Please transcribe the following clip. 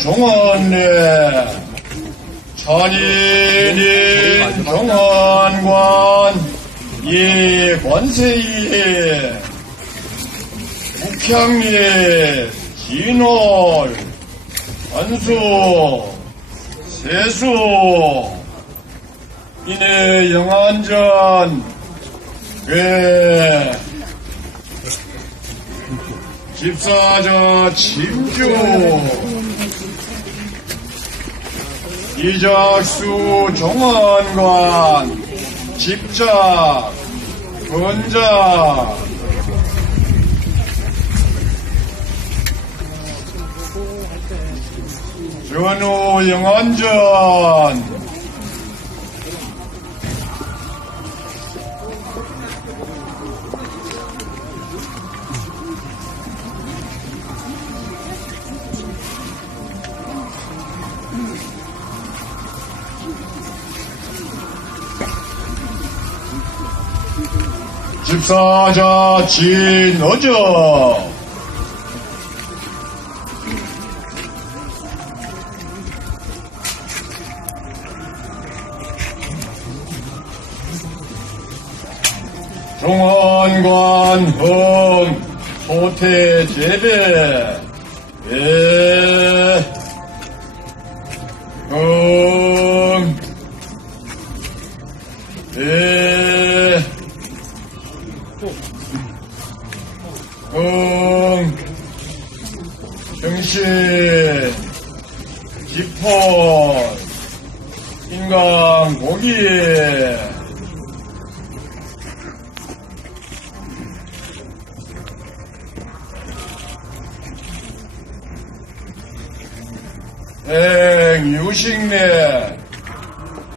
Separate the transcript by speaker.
Speaker 1: 종원래 천인인 종원관 이 권세이 북향리 진월 안수 세수 이내 영안전 그 집사자 침주 이작수 정원관 집작 건작 전후 영안전 집사자 진어적 종원관 흥 소태 재배. 예. 흥예 흥 정신 기포 인간 고기. 행 유식내